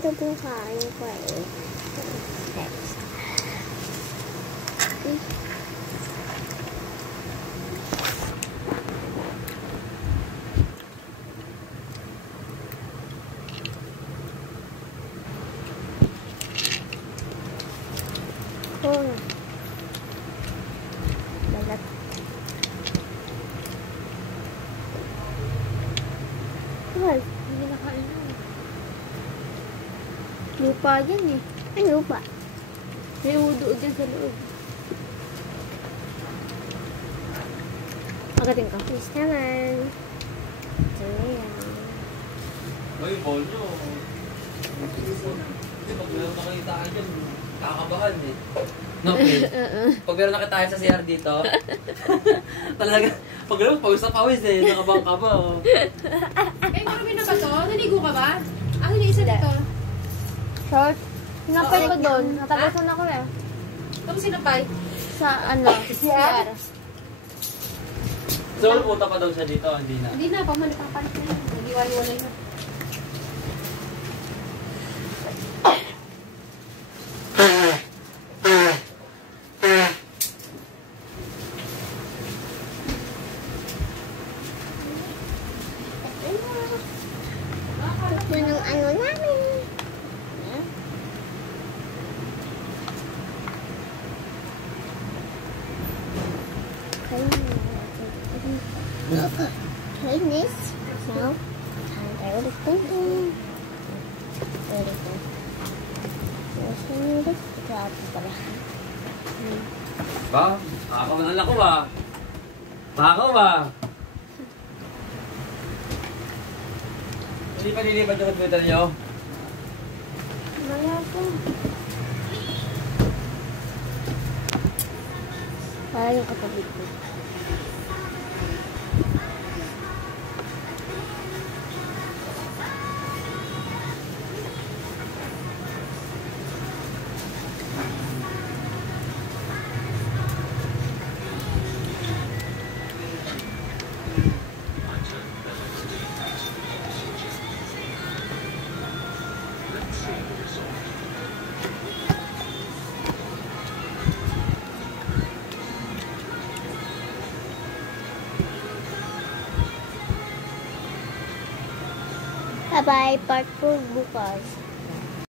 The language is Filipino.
ito pong kain ko eh. Balat. Well, Hindi nakain na. lupa yan eh. Ano lupa? May udo dyan sa loob. Magating ka. Yes naman. Ito na yan. Ay, ball nyo. Kasi pag meron nakakitaan dyan, kakabahan eh. No, okay. Pag meron nakitaan sa CR dito, talaga, pag meron, pawis na pawis eh. Nakabang ka ba? Oh. Eh, marami na ba to? Naligo ka ba? Ako yung isa dito. Short. Sinapay ko doon. Natagasan ako eh. Tapos sinapay. Sa ano? CR. So, puta pa daw siya dito, hindi na. Hindi na, pamalipapalit na yun. Nagiwalay-walay na. Ito ng ano namin. Kindness. So, tayo ulit painting. Ulit na. Ulit. Grabe pala. Ba? Nakakamangal ako ba? Baka ba? Hindi pa nilipat yung computer nyo? Wala po. Parang yung kapatid ko. Bye-bye, part 4 bukas.